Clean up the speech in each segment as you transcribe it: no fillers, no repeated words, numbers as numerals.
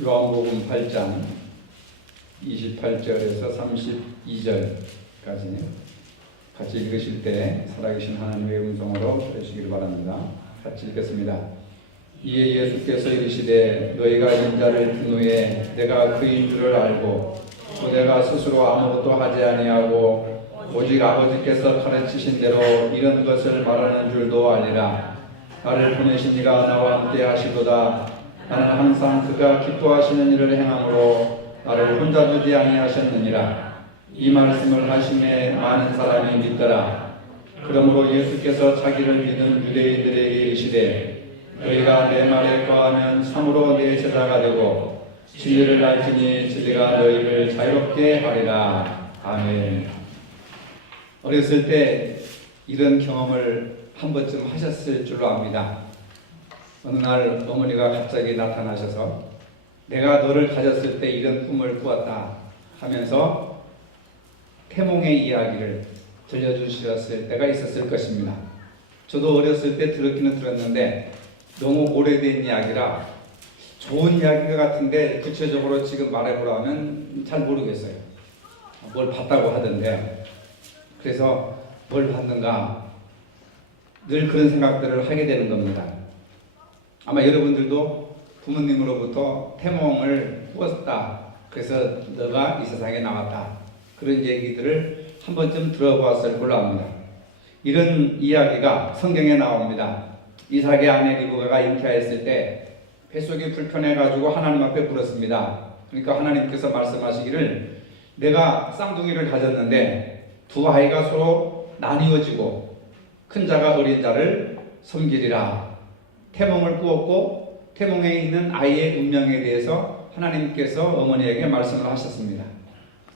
요한복음 8장 28절에서 32절까지 같이 읽으실 때 살아계신 하나님의 음성으로 들으시기를 바랍니다. 같이 읽겠습니다. 이에 예수께서 이르시되 너희가 인자를 든 후에 내가 그인 줄을 알고 또 내가 스스로 아무것도 하지 아니하고 오직 아버지께서 가르치신 대로 이런 것을 말하는 줄도 알리라. 나를 보내신 이가 나와 함께 하시도다. 나는 항상 그가 기뻐하시는 일을 행함으로 나를 혼자 두지 아니하셨느니라. 이 말씀을 하심에 많은 사람이 믿더라. 그러므로 예수께서 자기를 믿는 유대인들에게 이르시되 너희가 내 말에 거하면 참으로 내 제자가 되고 진리를 알지니 진리가 너희를 자유롭게 하리라. 아멘. 어렸을 때 이런 경험을 한 번쯤 하셨을 줄로 압니다. 어느 날 어머니가 갑자기 나타나셔서 내가 너를 가졌을 때 이런 꿈을 꾸었다 하면서 태몽의 이야기를 들려주셨을 때가 있었을 것입니다. 저도 어렸을 때 들었기는 들었는데 너무 오래된 이야기라 좋은 이야기 같은데 구체적으로 지금 말해보라면 잘 모르겠어요. 뭘 봤다고 하던데 그래서 뭘 봤는가 늘 그런 생각들을 하게 되는 겁니다. 아마 여러분들도 부모님으로부터 태몽을 꾸었다. 그래서 너가 이 세상에 나왔다. 그런 얘기들을 한 번쯤 들어보았을 걸로 압니다. 이런 이야기가 성경에 나옵니다. 이삭의 아내 리브가가 잉태하였을 때 뱃속이 불편해가지고 하나님 앞에 물었습니다. 그러니까 하나님께서 말씀하시기를 내가 쌍둥이를 가졌는데 두 아이가 서로 나뉘어지고 큰 자가 어린 자를 섬기리라. 태몽을 꾸었고 태몽에 있는 아이의 운명에 대해서 하나님께서 어머니에게 말씀을 하셨습니다.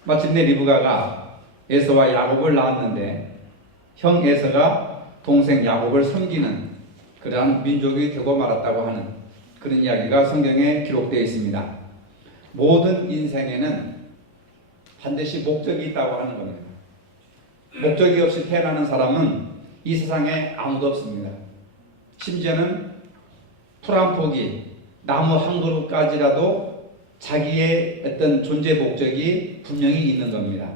마침내 리브가가 에서와 야곱을 낳았는데 형 에서가 동생 야곱을 섬기는 그러한 민족이 되고 말았다고 하는 그런 이야기가 성경에 기록되어 있습니다. 모든 인생에는 반드시 목적이 있다고 하는 겁니다. 목적이 없이 태어나는 사람은 이 세상에 아무도 없습니다. 심지어는 풀 한 포기, 나무 한 그루까지라도 자기의 어떤 존재 목적이 분명히 있는 겁니다.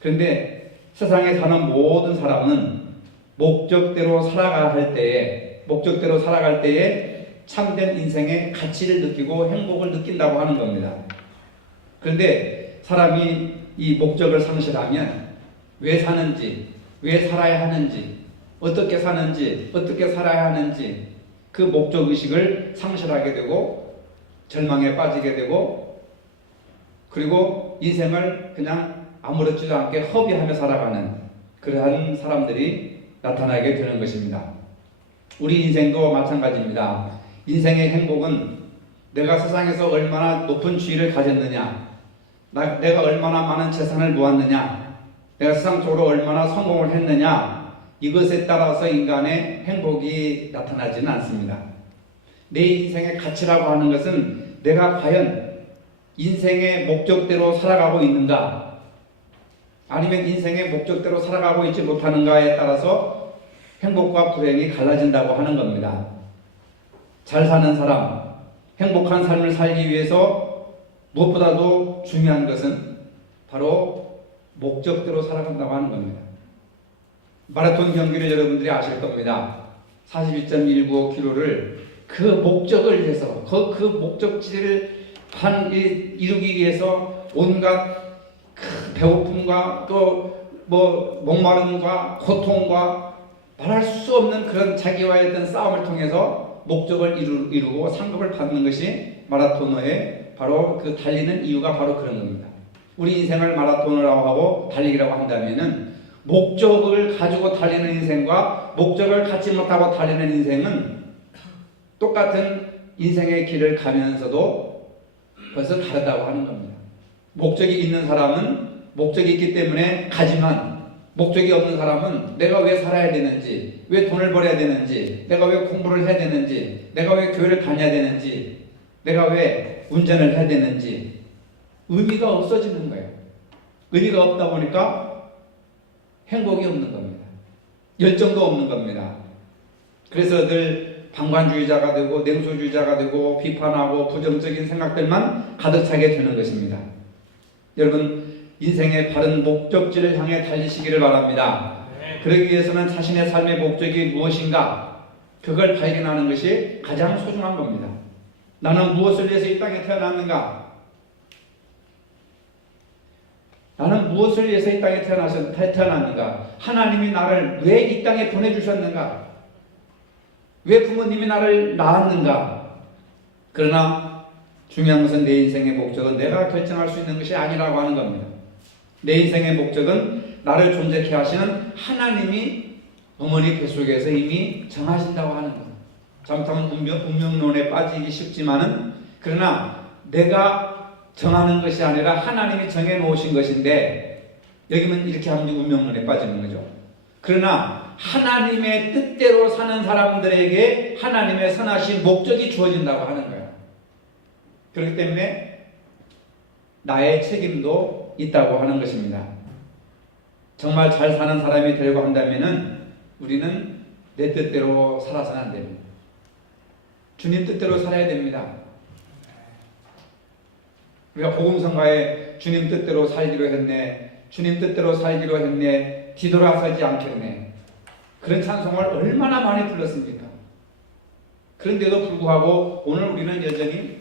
그런데 세상에 사는 모든 사람은 목적대로 살아갈 때에 참된 인생의 가치를 느끼고 행복을 느낀다고 하는 겁니다. 그런데 사람이 이 목적을 상실하면 왜 사는지, 왜 살아야 하는지, 어떻게 사는지, 어떻게 살아야 하는지 그 목적의식을 상실하게 되고 절망에 빠지게 되고 그리고 인생을 그냥 아무렇지도 않게 허비하며 살아가는 그러한 사람들이 나타나게 되는 것입니다. 우리 인생도 마찬가지입니다. 인생의 행복은 내가 세상에서 얼마나 높은 지위를 가졌느냐, 내가 얼마나 많은 재산을 모았느냐, 내가 세상적으로 얼마나 성공을 했느냐 이것에 따라서 인간의 행복이 나타나지는 않습니다. 내 인생의 가치라고 하는 것은 내가 과연 인생의 목적대로 살아가고 있는가 아니면 인생의 목적대로 살아가고 있지 못하는가에 따라서 행복과 불행이 갈라진다고 하는 겁니다. 잘 사는 사람, 행복한 삶을 살기 위해서 무엇보다도 중요한 것은 바로 목적대로 살아간다고 하는 겁니다. 마라톤 경기를 여러분들이 아실 겁니다. 42.195km를 그 목적을 위해서 그 목적지를 이루기 위해서 온갖 배고픔과 또 목마름과 고통과 말할 수 없는 그런 자기와의 어떤 싸움을 통해서 목적을 이루고 상급을 받는 것이 마라토너의 바로 그 달리는 이유가 바로 그런 겁니다. 우리 인생을 마라토너라고 하고 달리기라고 한다면은 목적을 가지고 달리는 인생과 목적을 갖지 못하고 달리는 인생은 똑같은 인생의 길을 가면서도 벌써 다르다고 하는 겁니다. 목적이 있는 사람은 목적이 있기 때문에 가지만 목적이 없는 사람은 내가 왜 살아야 되는지, 왜 돈을 벌어야 되는지, 내가 왜 공부를 해야 되는지, 내가 왜 교회를 다녀야 되는지, 내가 왜 운전을 해야 되는지 의미가 없어지는 거예요. 의미가 없다 보니까 행복이 없는 겁니다. 열정도 없는 겁니다. 그래서 늘 방관주의자가 되고 냉소주의자가 되고 비판하고 부정적인 생각들만 가득 차게 되는 것입니다. 여러분, 인생의 바른 목적지를 향해 달리시기를 바랍니다. 그러기 위해서는 자신의 삶의 목적이 무엇인가, 그걸 발견하는 것이 가장 소중한 겁니다. 나는 무엇을 위해서 이 땅에 태어났는가? 나는 무엇을 위해서 이 땅에 태어났는가? 하나님이 나를 왜 이 땅에 보내주셨는가? 왜 부모님이 나를 낳았는가? 그러나 중요한 것은 내 인생의 목적은 내가 결정할 수 있는 것이 아니라고 하는 겁니다. 내 인생의 목적은 나를 존재케 하시는 하나님이 어머니 뱃속에서 이미 정하신다고 하는 겁니다. 잘못하면 운명론에 빠지기 쉽지만은, 그러나 내가 정하는 것이 아니라 하나님이 정해놓으신 것인데, 여기는 이렇게 하면 운명론에 빠지는 거죠. 그러나 하나님의 뜻대로 사는 사람들에게 하나님의 선하신 목적이 주어진다고 하는 거예요. 그렇기 때문에 나의 책임도 있다고 하는 것입니다. 정말 잘 사는 사람이 되려고 한다면은 우리는 내 뜻대로 살아서는 안 됩니다. 주님 뜻대로 살아야 됩니다. 우리가 복음성가에 주님 뜻대로 살기로 했네, 주님 뜻대로 살기로 했네, 뒤돌아서지 않겠네, 그런 찬송을 얼마나 많이 불렀습니까? 그런데도 불구하고 오늘 우리는 여전히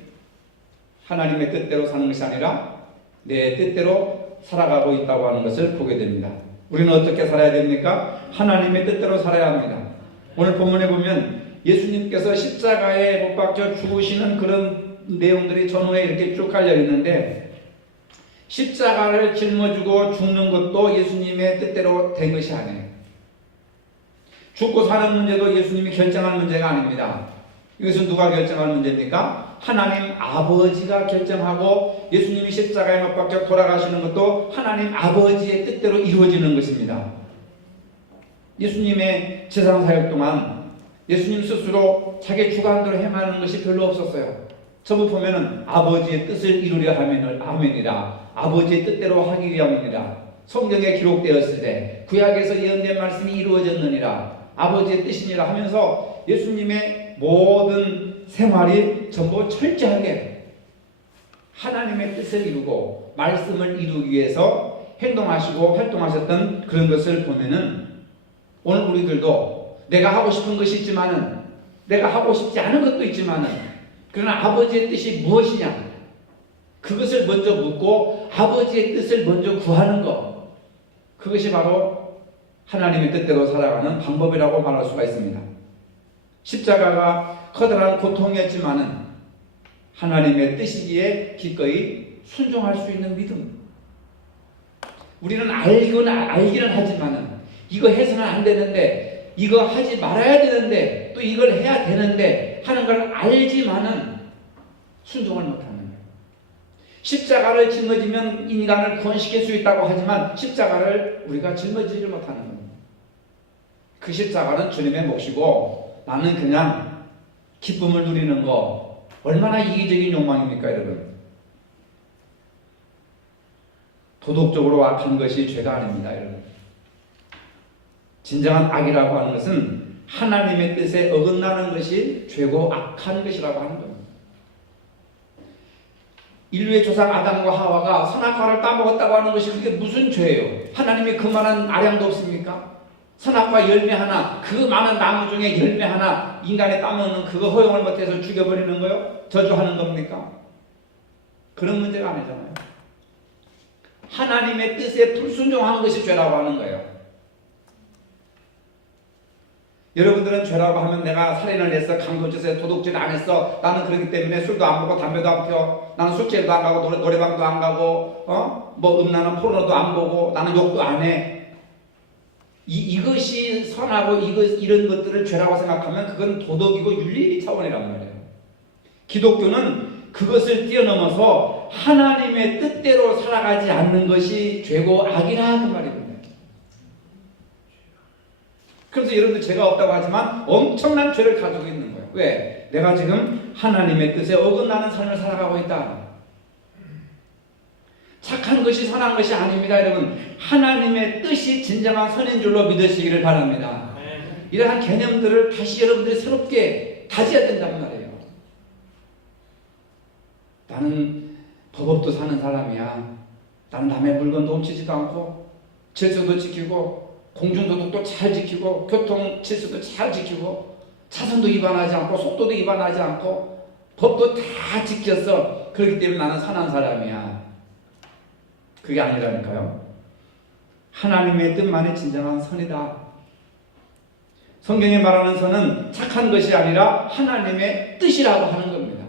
하나님의 뜻대로 사는 것이 아니라 내 뜻대로 살아가고 있다고 하는 것을 보게 됩니다. 우리는 어떻게 살아야 됩니까? 하나님의 뜻대로 살아야 합니다. 오늘 본문에 보면 예수님께서 십자가에 못 박혀 죽으시는 그런 내용들이 전후에 이렇게 쭉 깔려 있는데, 십자가를 짊어지고 죽는 것도 예수님의 뜻대로 된 것이 아니에요. 죽고 사는 문제도 예수님이 결정한 문제가 아닙니다. 이것은 누가 결정한 문제입니까? 하나님 아버지가 결정하고, 예수님이 십자가에 못 박혀 돌아가시는 것도 하나님 아버지의 뜻대로 이루어지는 것입니다. 예수님의 세상 사역 동안 예수님 스스로 자기 주관대로 행하는 것이 별로 없었어요. 전부 보면은 아버지의 뜻을 이루려 함이니라, 아버지의 뜻대로 하기 위함이니라, 성경에 기록되었을 때 구약에서 예언된 말씀이 이루어졌느니라, 아버지의 뜻이니라 하면서 예수님의 모든 생활이 전부 철저하게 하나님의 뜻을 이루고 말씀을 이루기 위해서 행동하시고 활동하셨던 그런 것을 보면은, 오늘 우리들도 내가 하고 싶은 것이 있지만은, 내가 하고 싶지 않은 것도 있지만은, 그러나 아버지의 뜻이 무엇이냐, 그것을 먼저 묻고 아버지의 뜻을 먼저 구하는 것, 그것이 바로 하나님의 뜻대로 살아가는 방법이라고 말할 수가 있습니다. 십자가가 커다란 고통이었지만은 하나님의 뜻이기에 기꺼이 순종할 수 있는 믿음. 우리는 알기는 하지만은 이거 해서는 안 되는데, 이거 하지 말아야 되는데, 또 이걸 해야 되는데 하는 걸 알지만은 순종을 못하는 거예요. 십자가를 짊어지면 인간을 구원시킬 수 있다고 하지만 십자가를 우리가 짊어지지 못하는 겁니다. 그 십자가는 주님의 몫이고, 나는 그냥 기쁨을 누리는 거, 얼마나 이기적인 욕망입니까, 여러분? 도덕적으로 악한 것이 죄가 아닙니다, 여러분. 진정한 악이라고 하는 것은 하나님의 뜻에 어긋나는 것이 죄고 악한 것이라고 하는 겁니다. 인류의 조상 아담과 하와가 선악과를 따먹었다고 하는 것이 그게 무슨 죄예요? 하나님이 그만한 아량도 없습니까? 선악과 열매 하나, 그 많은 나무 중에 열매 하나 인간이 따먹는 그거 허용을 못해서 죽여버리는 거요? 저주하는 겁니까? 그런 문제가 아니잖아요. 하나님의 뜻에 불순종하는 것이 죄라고 하는 거예요. 여러분들은 죄라고 하면, 내가 살인을 했어, 강도짓을, 도둑질 안 했어, 나는 그렇기 때문에 술도 안 먹고 담배도 안 피워, 나는 술집도 안 가고 노래방도 안 가고, 나는 포르노도 안 보고, 나는 욕도 안 해. 이것이 선하고 이런 것들을 죄라고 생각하면 그건 도덕이고 윤리 차원이란 말이에요. 기독교는 그것을 뛰어넘어서 하나님의 뜻대로 살아가지 않는 것이 죄고 악이라, 그 말입니다. 그래서 여러분들 죄가 없다고 하지만 엄청난 죄를 가지고 있는 거예요. 왜? 내가 지금 하나님의 뜻에 어긋나는 삶을 살아가고 있다. 착한 것이 선한 것이 아닙니다, 여러분. 하나님의 뜻이 진정한 선인 줄로 믿으시기를 바랍니다. 이러한 개념들을 다시 여러분들이 새롭게 가져야 된단 말이에요. 나는 법 없도 사는 사람이야. 나는 남의 물건도 훔치지도 않고 질서도 지키고 공중도덕도 잘 지키고 교통 질서도 잘 지키고 차선도 위반하지 않고 속도도 위반하지 않고 법도 다 지켰어. 그렇기 때문에 나는 선한 사람이야. 그게 아니라니까요. 하나님의 뜻만이 진정한 선이다. 성경에 말하는 선은 착한 것이 아니라 하나님의 뜻이라고 하는 겁니다.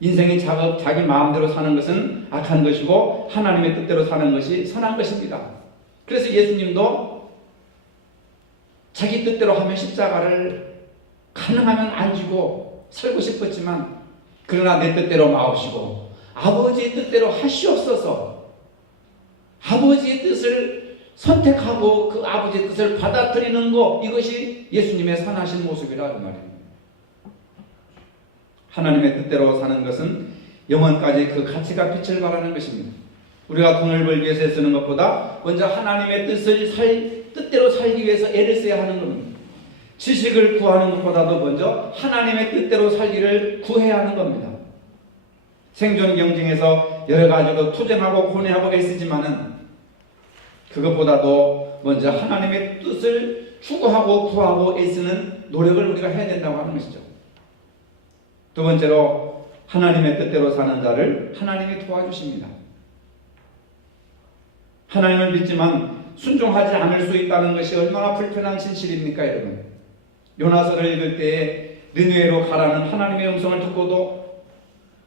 인생이 자기 마음대로 사는 것은 악한 것이고 하나님의 뜻대로 사는 것이 선한 것입니다. 그래서 예수님도 자기 뜻대로 하면 십자가를 가능하면 안 지고 살고 싶었지만 그러나 내 뜻대로 마옵시고 아버지의 뜻대로 하시옵소서. 아버지의 뜻을 선택하고 그 아버지의 뜻을 받아들이는 것, 이것이 예수님의 선하신 모습이라 그 말입니다. 하나님의 뜻대로 사는 것은 영원까지 그 가치가 빛을 발하는 것입니다. 우리가 돈을 벌기 위해서 쓰는 것보다 먼저 하나님의 뜻대로 살기 위해서 애를 써야 하는 겁니다. 지식을 구하는 것보다도 먼저 하나님의 뜻대로 살기를 구해야 하는 겁니다. 생존 경쟁에서 여러 가지로 투쟁하고 고뇌하고 애쓰지만은 그것보다도 먼저 하나님의 뜻을 추구하고 구하고 애쓰는 노력을 우리가 해야 된다고 하는 것이죠. 두 번째로 하나님의 뜻대로 사는 자를 하나님이 도와주십니다. 하나님을 믿지만 순종하지 않을 수 있다는 것이 얼마나 불편한 진실입니까, 여러분? 요나서를 읽을 때에 느느웨로 가라는 하나님의 음성을 듣고도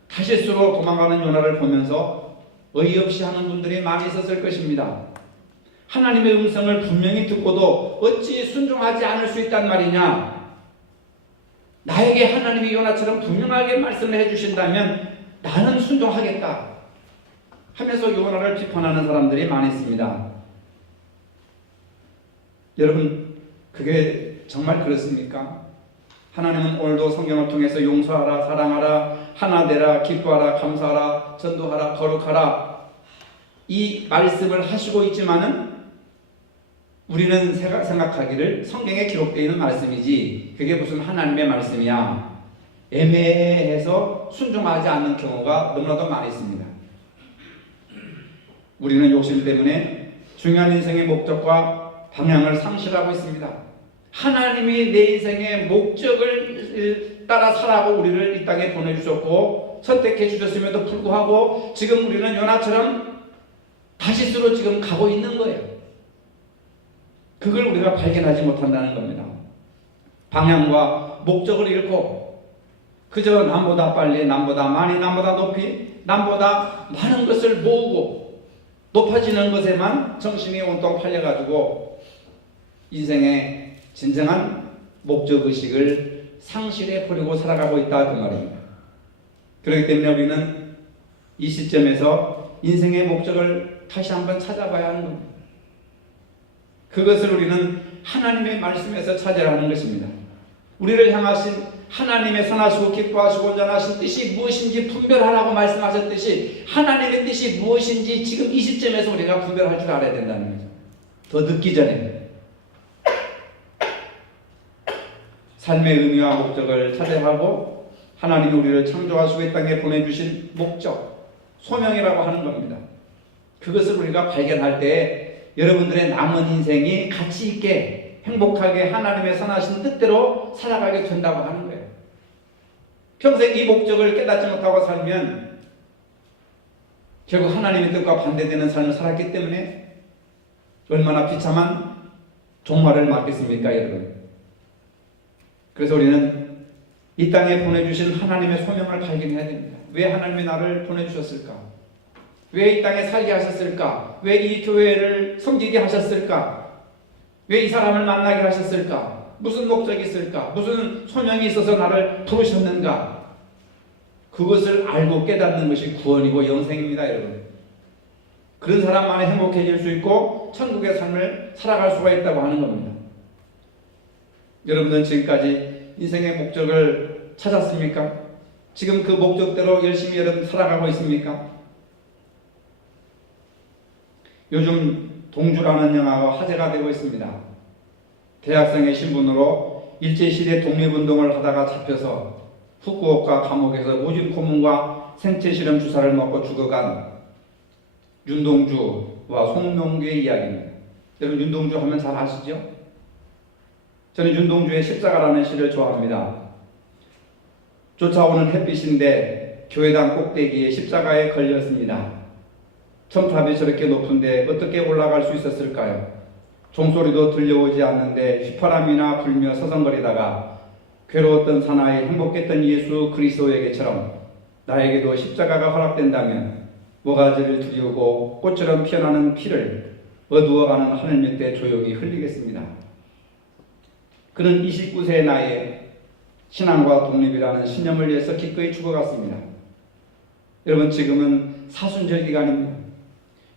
다시스로 도망가는 요나를 보면서 어이없이 하는 분들이 많이 있었을 것입니다. 하나님의 음성을 분명히 듣고도 어찌 순종하지 않을 수 있단 말이냐? 나에게 하나님이 요나처럼 분명하게 말씀을 해주신다면 나는 순종하겠다 하면서 요나를 비판하는 사람들이 많이 있습니다. 여러분, 그게 정말 그렇습니까? 하나님은 오늘도 성경을 통해서 용서하라, 사랑하라, 하나 되라, 기뻐하라, 감사하라, 전도하라, 거룩하라 이 말씀을 하시고 있지만은 우리는 생각하기를 성경에 기록되어 있는 말씀이지 그게 무슨 하나님의 말씀이야, 애매해서 순종하지 않는 경우가 너무나도 많이 있습니다. 우리는 욕심 때문에 중요한 인생의 목적과 방향을 상실하고 있습니다. 하나님이 내 인생의 목적을 따라 살라고 우리를 이 땅에 보내주셨고 선택해 주셨음에도 불구하고 지금 우리는 요나처럼 다시스로 지금 가고 있는 거예요. 그걸 우리가 발견하지 못한다는 겁니다. 방향과 목적을 잃고 그저 남보다 빨리, 남보다 많이, 남보다 높이, 남보다 많은 것을 모으고 높아지는 것에만 정신이 온통 팔려가지고 인생의 진정한 목적의식을 상실해버리고 살아가고 있다 그 말입니다. 그렇기 때문에 우리는 이 시점에서 인생의 목적을 다시 한번 찾아봐야 하는 겁니다. 그것을 우리는 하나님의 말씀에서 찾아야 하는 것입니다. 우리를 향하신 하나님의 선하시고 기뻐하시고 온전하신 뜻이 무엇인지 분별하라고 말씀하셨듯이 하나님의 뜻이 무엇인지 지금 이 시점에서 우리가 분별할 줄 알아야 된다는 거죠. 더 늦기 전에 삶의 의미와 목적을 찾아야 하고 하나님이 우리를 창조하시고 이 땅에 보내주신 목적, 소명이라고 하는 겁니다. 그것을 우리가 발견할 때 여러분들의 남은 인생이 가치 있게 행복하게 하나님의 선하신 뜻대로 살아가게 된다고 하는 거예요. 평생 이 목적을 깨닫지 못하고 살면 결국 하나님의 뜻과 반대되는 삶을 살았기 때문에 얼마나 비참한 종말을 맞겠습니까, 여러분? 그래서 우리는 이 땅에 보내주신 하나님의 소명을 발견해야 됩니다. 왜 하나님이 나를 보내주셨을까? 왜 이 땅에 살게 하셨을까? 왜 이 교회를 섬기게 하셨을까? 왜 이 사람을 만나게 하셨을까? 무슨 목적이 있을까? 무슨 소명이 있어서 나를 부르셨는가? 그것을 알고 깨닫는 것이 구원이고 영생입니다, 여러분. 그런 사람만이 행복해질 수 있고 천국의 삶을 살아갈 수가 있다고 하는 겁니다. 여러분들은 지금까지 인생의 목적을 찾았습니까? 지금 그 목적대로 열심히 여러분 살아가고 있습니까? 요즘 동주라는 영화가 화제가 되고 있습니다. 대학생의 신분으로 일제시대 독립운동을 하다가 잡혀서 후쿠오카 감옥에서 무진 고문과 생체실험 주사를 맞고 죽어간 윤동주와 송명규의 이야기입니다. 여러분 윤동주 하면 잘 아시죠? 저는 윤동주의 십자가라는 시를 좋아합니다. 쫓아오는 햇빛인데 교회당 꼭대기에 십자가에 걸렸습니다. 첨탑이 저렇게 높은데 어떻게 올라갈 수 있었을까요? 종소리도 들려오지 않는데 휘파람이나 불며 서성거리다가 괴로웠던 사나이 행복했던 예수 그리스도에게처럼 나에게도 십자가가 허락된다면 모가지를 두리우고 꽃처럼 피어나는 피를 어두워가는 하늘 밑에 조용히 흘리겠습니다. 그는 29세의 나이에 신앙과 독립이라는 신념을 위해서 기꺼이 죽어갔습니다. 여러분 지금은 사순절 기간입니다.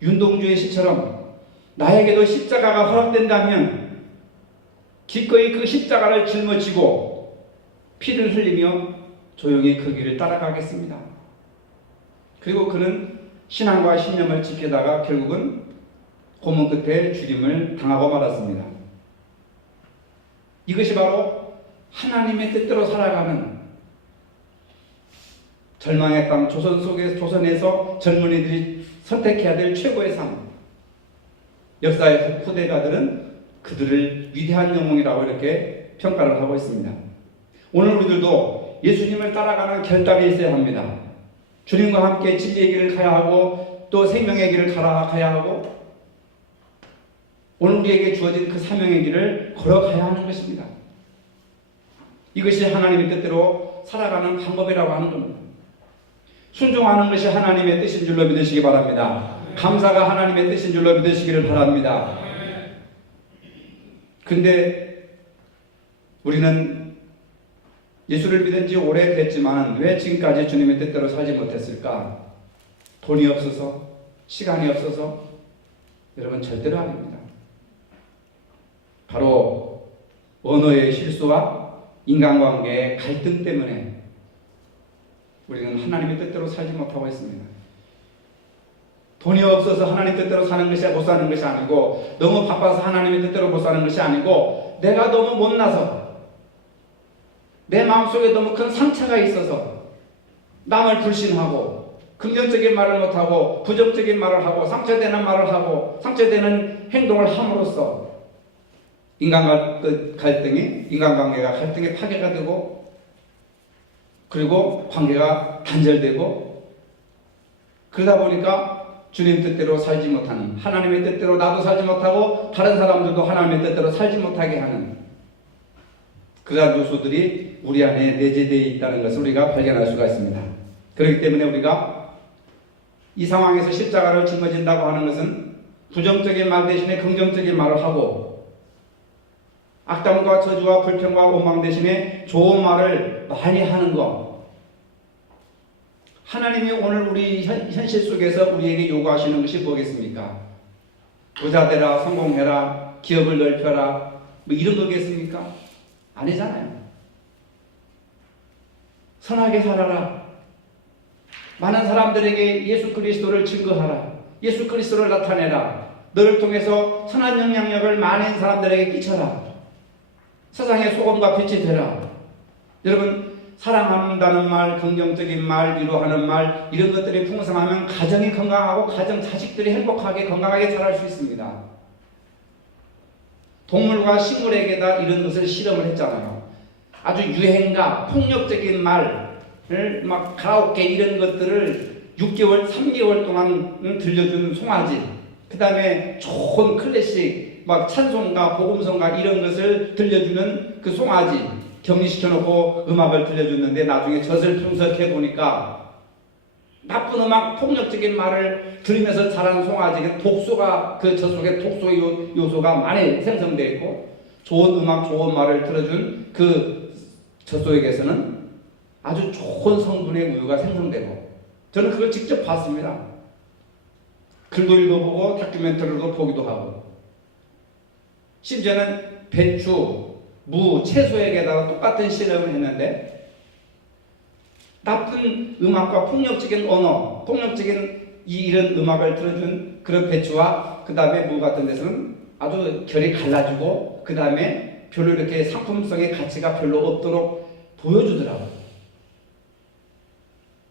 윤동주의 시처럼 나에게도 십자가가 허락된다면 기꺼이 그 십자가를 짊어지고 피를 흘리며 조용히 그 길을 따라가겠습니다. 그리고 그는 신앙과 신념을 지키다가 결국은 고문 끝에 죽임을 당하고 말았습니다. 이것이 바로 하나님의 뜻대로 살아가는 절망의 땅 조선에서 젊은이들이 선택해야 될 최고의 삶. 역사의 후대가들은 그들을 위대한 영웅이라고 이렇게 평가를 하고 있습니다. 오늘 우리들도 예수님을 따라가는 결단이 있어야 합니다. 주님과 함께 진리의 길을 가야 하고 또 생명의 길을 가야 하고 오늘 우리에게 주어진 그 사명의 길을 걸어가야 하는 것입니다. 이것이 하나님의 뜻대로 살아가는 방법이라고 하는 겁니다. 순종하는 것이 하나님의 뜻인 줄로 믿으시기 바랍니다. 감사가 하나님의 뜻인 줄로 믿으시기를 바랍니다. 그런데 우리는 예수를 믿은 지 오래됐지만 왜 지금까지 주님의 뜻대로 살지 못했을까? 돈이 없어서? 시간이 없어서? 여러분 절대로 아닙니다. 바로 언어의 실수와 인간관계의 갈등 때문에 우리는 하나님의 뜻대로 살지 못하고 있습니다. 돈이 없어서 하나님 뜻대로 사는 것이 못 사는 것이 아니고 너무 바빠서 하나님의 뜻대로 못 사는 것이 아니고 내가 너무 못나서 내 마음속에 너무 큰 상처가 있어서 남을 불신하고 긍정적인 말을 못하고 부정적인 말을 하고 상처되는 말을 하고 상처되는 행동을 함으로써 인간관계가 갈등의 파괴가 되고 그리고 관계가 단절되고 그러다 보니까 주님 뜻대로 살지 못하는 하나님의 뜻대로 나도 살지 못하고 다른 사람들도 하나님의 뜻대로 살지 못하게 하는 그러한 요소들이 우리 안에 내재되어 있다는 것을 우리가 발견할 수가 있습니다. 그렇기 때문에 우리가 이 상황에서 십자가를 짊어진다고 하는 것은 부정적인 말 대신에 긍정적인 말을 하고 악담과 저주와 불평과 원망 대신에 좋은 말을 많이 하는 것. 하나님이 오늘 우리 현실 속에서 우리에게 요구하시는 것이 뭐겠습니까? 부자 되라, 성공해라, 기업을 넓혀라, 뭐 이런 거겠습니까? 아니잖아요. 선하게 살아라. 많은 사람들에게 예수 그리스도를 증거하라. 예수 그리스도를 나타내라. 너를 통해서 선한 영향력을 많은 사람들에게 끼쳐라. 세상의 소금과 빛이 되라. 여러분 사랑한다는 말, 긍정적인 말, 위로하는 말 이런 것들이 풍성하면 가정이 건강하고 가정 자식들이 행복하게 건강하게 자랄 수 있습니다. 동물과 식물에게다 이런 것을 실험을 했잖아요. 아주 유행가, 폭력적인 말을 막 가라오케 이런 것들을 6개월, 3개월 동안 들려준 송아지, 그 다음에 좋은 클래식 막 찬송가, 복음성가 이런 것을 들려주는 그 송아지 격리시켜놓고 음악을 들려줬는데 나중에 젖을 분석해보니까 나쁜 음악, 폭력적인 말을 들으면서 자란 송아지는 독소가 그 젖 속에 독소 요소가 많이 생성되어 있고 좋은 음악, 좋은 말을 들어준 그 젖 속에서는 아주 좋은 성분의 우유가 생성되고 저는 그걸 직접 봤습니다. 글도 읽어보고 다큐멘터리도 보기도 하고 심지어는 배추, 무, 채소에게다가 똑같은 실험을 했는데 나쁜 음악과 폭력적인 언어, 폭력적인 이런 음악을 들어준 그런 배추와 그 다음에 무 같은 데서는 아주 결이 갈라지고 그 다음에 별로 이렇게 상품성의 가치가 별로 없도록 보여주더라고요.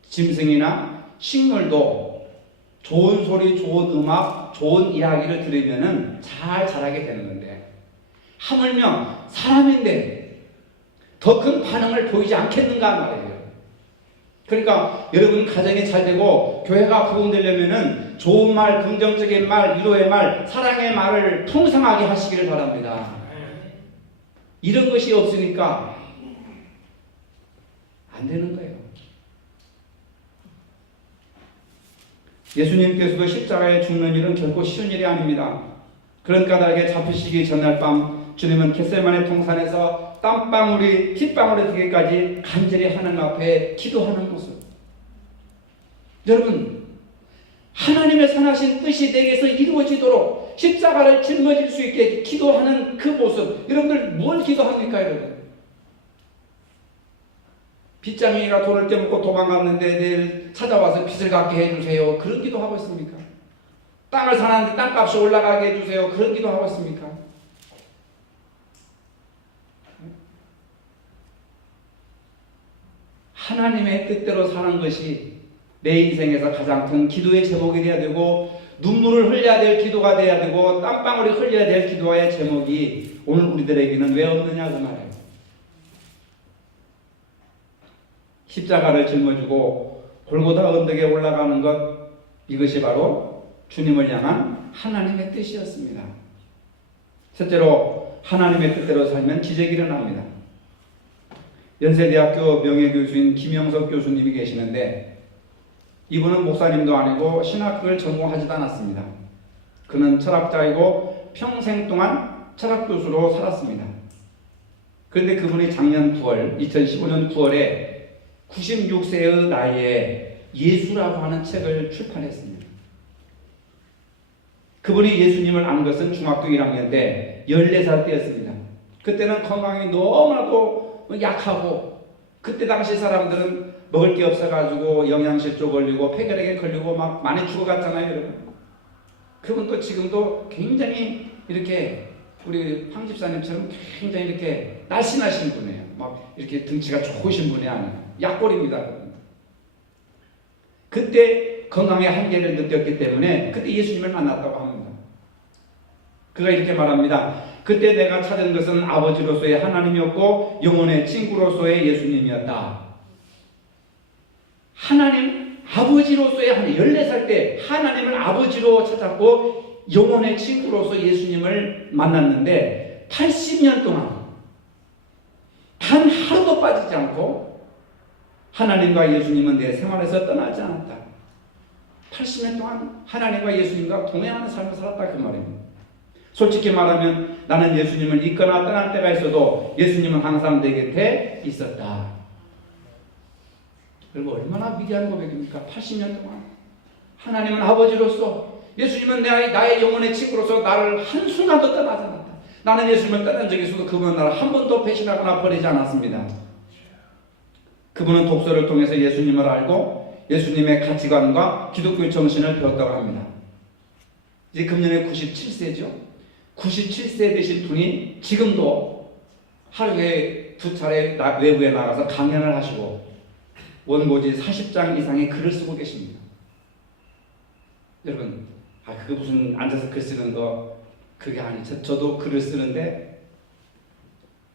짐승이나 식물도 좋은 소리, 좋은 음악, 좋은 이야기를 들으면은 잘 자라게 되는 건데, 하물며 사람인데 더 큰 반응을 보이지 않겠는가 말이에요. 그러니까 여러분 가정이 잘 되고 교회가 부흥되려면은 좋은 말, 긍정적인 말, 위로의 말, 사랑의 말을 풍성하게 하시기를 바랍니다. 이런 것이 없으니까 안 되는 거예요. 예수님께서도 십자가에 죽는 일은 결코 쉬운 일이 아닙니다. 그런 까닭에 잡히시기 전날 밤 주님은 겟세마네 동산에서 땀방울이 핏방울이 되기까지 간절히 하나님 앞에 기도하는 모습. 여러분, 하나님의 선하신 뜻이 내게서 이루어지도록 십자가를 짊어질 수 있게 기도하는 그 모습. 여러분들 뭘 기도합니까, 여러분? 빚장이가 돈을 떼먹고 도망갔는데 내일 찾아와서 빚을 갚게 해주세요. 그런 기도하고 있습니까? 땅을 사는데 땅값이 올라가게 해주세요. 그런 기도하고 있습니까? 하나님의 뜻대로 사는 것이 내 인생에서 가장 큰 기도의 제목이 되어야 되고, 눈물을 흘려야 될 기도가 되어야 되고, 땀방울이 흘려야 될 기도의 제목이 오늘 우리들에게는 왜 없느냐 그 말이에요. 십자가를 짊어지고 골고다 언덕에 올라가는 것, 이것이 바로 주님을 향한 하나님의 뜻이었습니다. 첫째로 하나님의 뜻대로 살면 기적이 일어납니다. 연세대학교 명예교수인 김영석 교수님이 계시는데, 이분은 목사님도 아니고 신학을 전공하지도 않았습니다. 그는 철학자이고 평생 동안 철학교수로 살았습니다. 그런데 그분이 작년 9월, 2015년 9월에 96세의 나이에 예수라고 하는 책을 출판했습니다. 그분이 예수님을 안 것은 중학교 1학년 때 14살 때였습니다. 그때는 건강이 너무나도 약하고, 그때 당시 사람들은 먹을 게 없어가지고 영양실조 걸리고 폐결핵에 걸리고 막 많이 죽어갔잖아요, 여러분. 그분도 지금도 굉장히 이렇게 우리 황 집사님처럼 굉장히 이렇게 날씬하신 분이에요. 막 이렇게 등치가 좋으신 분이 아니에요. 약골입니다. 그때 건강의 한계를 느꼈기 때문에 그때 예수님을 만났다고 합니다. 그가 이렇게 말합니다. 그때 내가 찾은 것은 아버지로서의 하나님이었고 영혼의 친구로서의 예수님이었다. 하나님 아버지로서의 하나님, 14살 때 하나님을 아버지로 찾았고 영혼의 친구로서 예수님을 만났는데 80년 동안 단 하루도 빠지지 않고 하나님과 예수님은 내 생활에서 떠나지 않았다. 80년 동안 하나님과 예수님과 동행하는 삶을 살았다, 그 말입니다. 솔직히 말하면 나는 예수님을 잊거나 떠날 때가 있어도 예수님은 항상 내 곁에 있었다. 그리고 얼마나 위대한 고백입니까? 80년 동안 하나님은 아버지로서, 예수님은 나의 영혼의 친구로서 나를 한순간도 떠나지 않았다. 나는 예수님을 떠난 적이 있어도 그분은 나를 한 번도 배신하거나 버리지 않았습니다. 그분은 독서를 통해서 예수님을 알고 예수님의 가치관과 기독교의 정신을 배웠다고 합니다. 이제 금년에 97세죠. 97세 되신 분이 지금도 하루에 2차례 외부에 나가서 강연을 하시고 원고지 40장 이상의 글을 쓰고 계십니다. 여러분, 그거 무슨 앉아서 글 쓰는 거 그게 아니죠. 저도 글을 쓰는데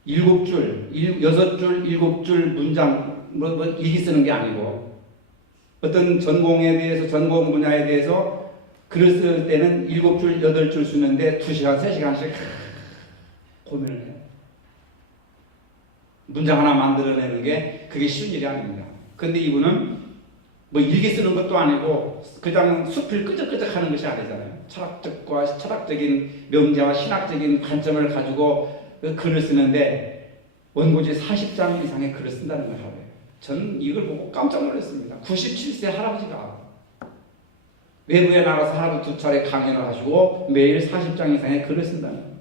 7줄, 6줄, 7줄 문장 뭐 일기 쓰는 게 아니고, 어떤 전공에 대해서, 전공 분야에 대해서 글을 쓸 때는 7줄, 8줄 쓰는데 2시간, 3시간씩 고민을 해요. 문장 하나 만들어내는 게 그게 쉬운 일이 아닙니다. 근데 이분은 뭐 일기 쓰는 것도 아니고 그냥 숲을 끄적끄적 하는 것이 아니잖아요. 철학적인 명제와 신학적인 관점을 가지고 글을 쓰는데 원고지 40장 이상의 글을 쓴다는 걸 하고요. 저는 이걸 보고 깜짝 놀랐습니다. 97세 할아버지가 외부에 나가서 하루 2차례 강연을 하시고 매일 40장 이상의 글을 쓴다는 거예요.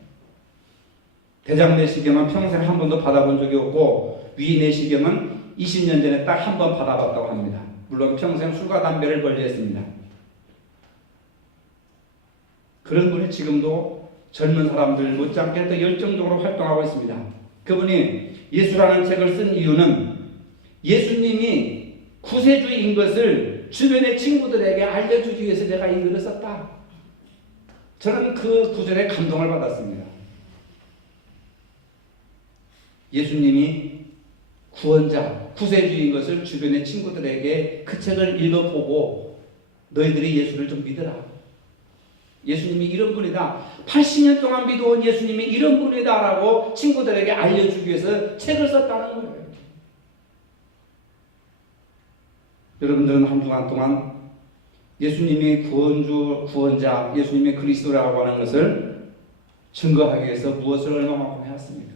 대장 내시경은 평생 한 번도 받아본 적이 없고 위 내시경은 20년 전에 딱 한 번 받아봤다고 합니다. 물론 평생 술과 담배를 멀리했습니다. 그런 분이 지금도 젊은 사람들 못지않게 더 열정적으로 활동하고 있습니다. 그분이 예수라는 책을 쓴 이유는 예수님이 구세주인 것을 주변의 친구들에게 알려주기 위해서 내가 이 글을 썼다. 저는 그 구절에 감동을 받았습니다. 예수님이 구원자, 구세주인 것을 주변의 친구들에게 그 책을 읽어보고 너희들이 예수를 좀 믿어라. 예수님이 이런 분이다. 80년 동안 믿어온 예수님이 이런 분이다라고 친구들에게 알려주기 위해서 책을 썼다는 거예요. 여러분들은 한동안 동안 예수님이 구원주, 구원자, 예수님이 그리스도라고 하는 것을 증거하기 위해서 무엇을 얼마만큼 해왔습니까?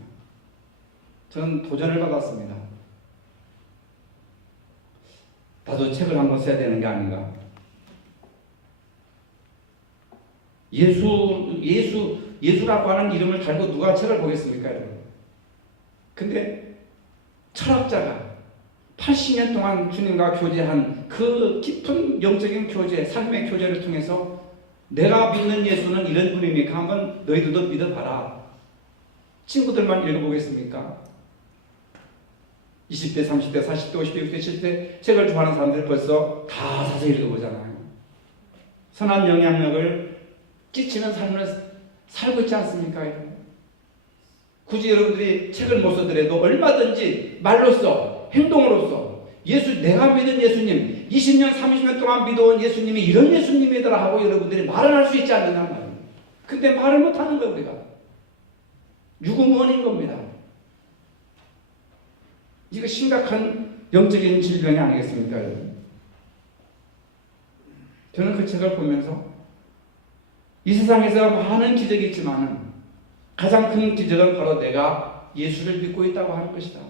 저는 도전을 받았습니다. 나도 책을 한번 써야 되는 게 아닌가. 예수라고 하는 이름을 달고 누가 책을 보겠습니까, 여러분? 근데 철학자가 80년 동안 주님과 교제한 그 깊은 영적인 교제, 삶의 교제를 통해서 내가 믿는 예수는 이런 분입니까? 한번 너희들도 믿어봐라. 친구들만 읽어보겠습니까? 20대, 30대, 40대, 50대, 60대, 70대 책을 좋아하는 사람들 벌써 다 사서 읽어보잖아요. 선한 영향력을 끼치는 삶을 살고 있지 않습니까? 굳이 여러분들이 책을 못 쓰더라도 얼마든지 말로써, 행동으로써 내가 믿은 예수님, 20년, 30년 동안 믿어온 예수님이 이런 예수님이더라 하고 여러분들이 말을 할 수 있지 않느냐 말이에요. 근데 말을 못하는 거예요, 우리가. 유구무원인 겁니다. 이거 심각한 영적인 질병이 아니겠습니까, 여러분? 저는 그 책을 보면서 이 세상에서 많은 기적이 있지만 가장 큰 기적은 바로 내가 예수를 믿고 있다고 하는 것이다.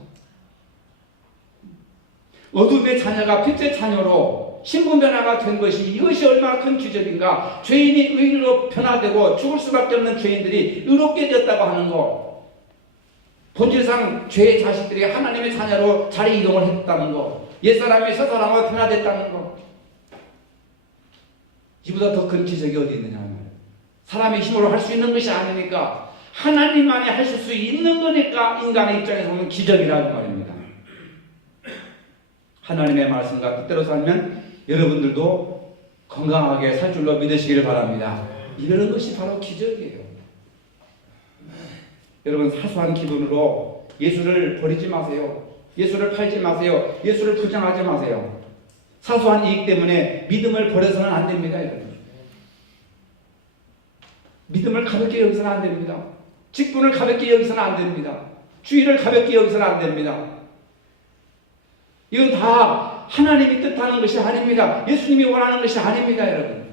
어둠의 자녀가 빛의 자녀로 신분변화가 된 것이 이것이 얼마나 큰 기적인가. 죄인이 의로 변화되고 죽을 수밖에 없는 죄인들이 의롭게 되었다고 하는 것. 본질상 죄의 자식들이 하나님의 자녀로 자리 이동을 했다는 것. 옛사람이 새사람으로 변화됐다는 것. 이보다 더 큰 기적이 어디 있느냐. 사람의 힘으로 할 수 있는 것이 아니니까, 하나님만이 하실 수 있는 거니까 인간의 입장에서 보면 기적이라는 말입니다. 하나님의 말씀과 뜻대로 살면 여러분들도 건강하게 살 줄로 믿으시기를 바랍니다. 이런 것이 바로 기적이에요. 여러분, 사소한 기분으로 예수를 버리지 마세요. 예수를 팔지 마세요. 예수를 부정하지 마세요. 사소한 이익 때문에 믿음을 버려서는 안 됩니다, 여러분. 믿음을 가볍게 여기서는 안 됩니다. 직분을 가볍게 여기서는 안 됩니다. 주의를 가볍게 여기서는 안 됩니다. 이건 다 하나님이 뜻하는 것이 아닙니다. 예수님이 원하는 것이 아닙니다, 여러분.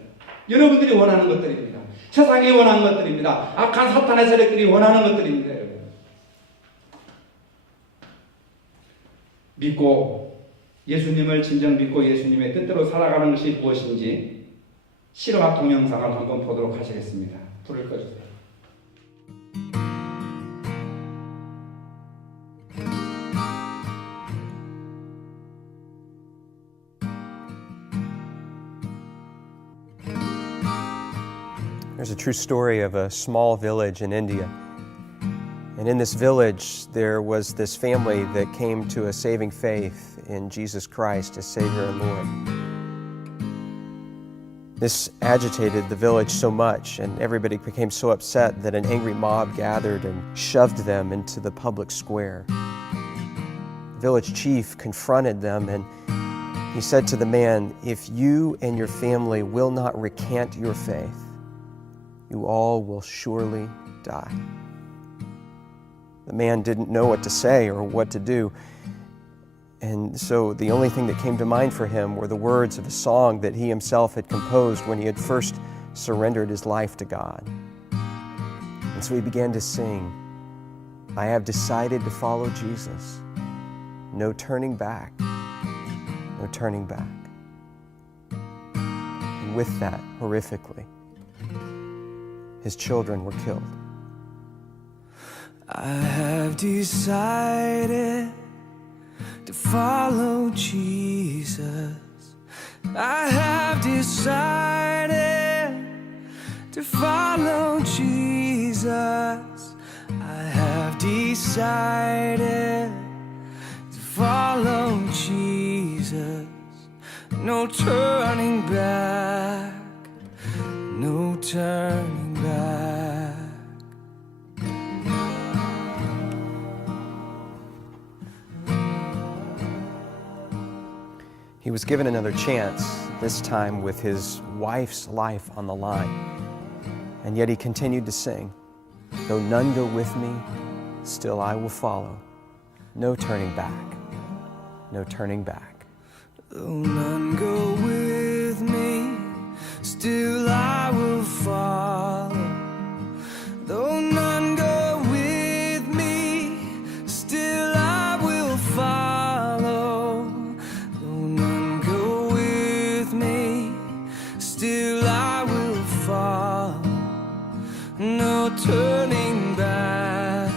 여러분들이 원하는 것들입니다. 세상이 원하는 것들입니다. 악한 사탄의 세력들이 원하는 것들입니다, 여러분. 믿고 예수님을 진정 믿고 예수님의 뜻대로 살아가는 것이 무엇인지 실화 동영상을 한번 보도록 하시겠습니다. 불을 꺼주세요. There's a true story of a small village in India. And in this village, there was this family that came to a saving faith in Jesus Christ as Savior and Lord. This agitated the village so much, and everybody became so upset that an angry mob gathered and shoved them into the public square. The village chief confronted them, and he said to the man, "If you and your family will not recant your faith, you all will surely die." The man didn't know what to say or what to do. And so the only thing that came to mind for him were the words of a song that he himself had composed when he had first surrendered his life to God. And so he began to sing, "I have decided to follow Jesus. No turning back, no turning back." And with that, horrifically, his children were killed. I have decided to follow Jesus. I have decided to follow Jesus. Jesus. I have decided to follow Jesus. No turning back, no turning back. He was given another chance, this time with his wife's life on the line. And yet he continued to sing, "Though none go with me, still I will follow. No turning back, no turning back." Though none go with me, still I will follow. Though none go with me, still I will follow. Though none go with me, still I will follow. No turning back,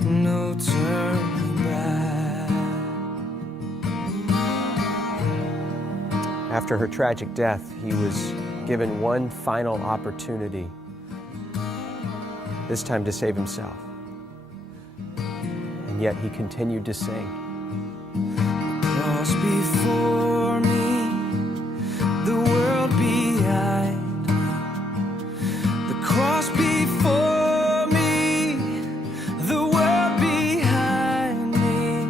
no turning back. After her tragic death, he was given one final opportunity, this time to save himself. And yet he continued to sing. Cross before me, the world behind me. The cross before me, the world behind me.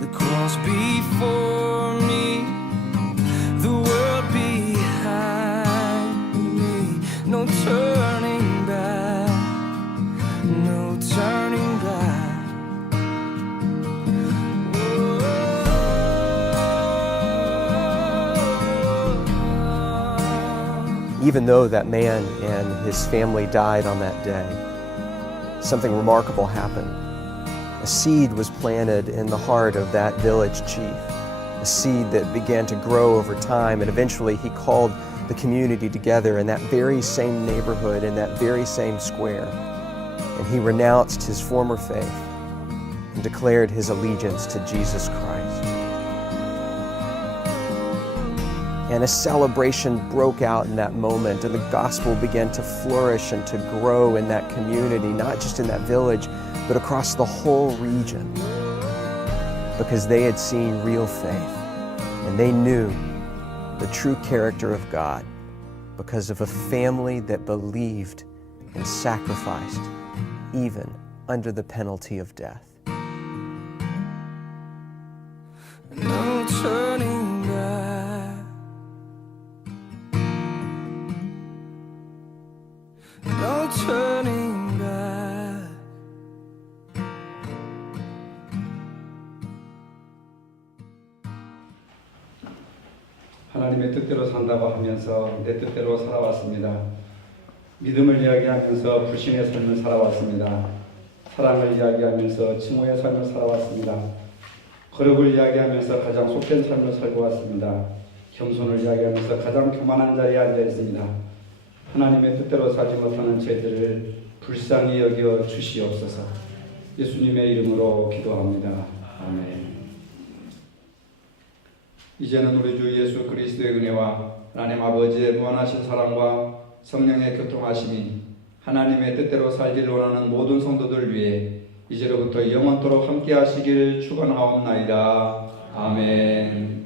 The cross before me, the world behind me. No turning back, no turning back. Even though that man and his family died on that day, something remarkable happened. A seed was planted in the heart of that village chief, a seed that began to grow over time, and eventually he called the community together in that very same neighborhood, in that very same square, and he renounced his former faith and declared his allegiance to Jesus Christ. And a celebration broke out in that moment, and the gospel began to flourish and to grow in that community, not just in that village, but across the whole region, because they had seen real faith, and they knew the true character of God because of a family that believed and sacrificed, even under the penalty of death. No turning back, no turning back. 하나님의 뜻대로 산다고 하면서 내 뜻대로 살아왔습니다. 믿음을 이야기하면서 불신의 삶을 살아왔습니다. 사랑을 이야기하면서 증오의 삶을 살아왔습니다. 거룩을 이야기하면서 가장 속된 삶을 살고 왔습니다. 겸손을 이야기하면서 가장 교만한 자리에 앉아 있습니다. 하나님의 뜻대로 살지 못하는 죄들을 불쌍히 여겨 주시옵소서. 예수님의 이름으로 기도합니다. 아멘. 이제는 우리 주 예수 그리스도의 은혜와 하나님 아버지의 무한하신 사랑과 성령의 교통하심이 하나님의 뜻대로 살기를 원하는 모든 성도들 위해 이제로부터 영원토록 함께 하시길 축원하옵나이다. 아멘.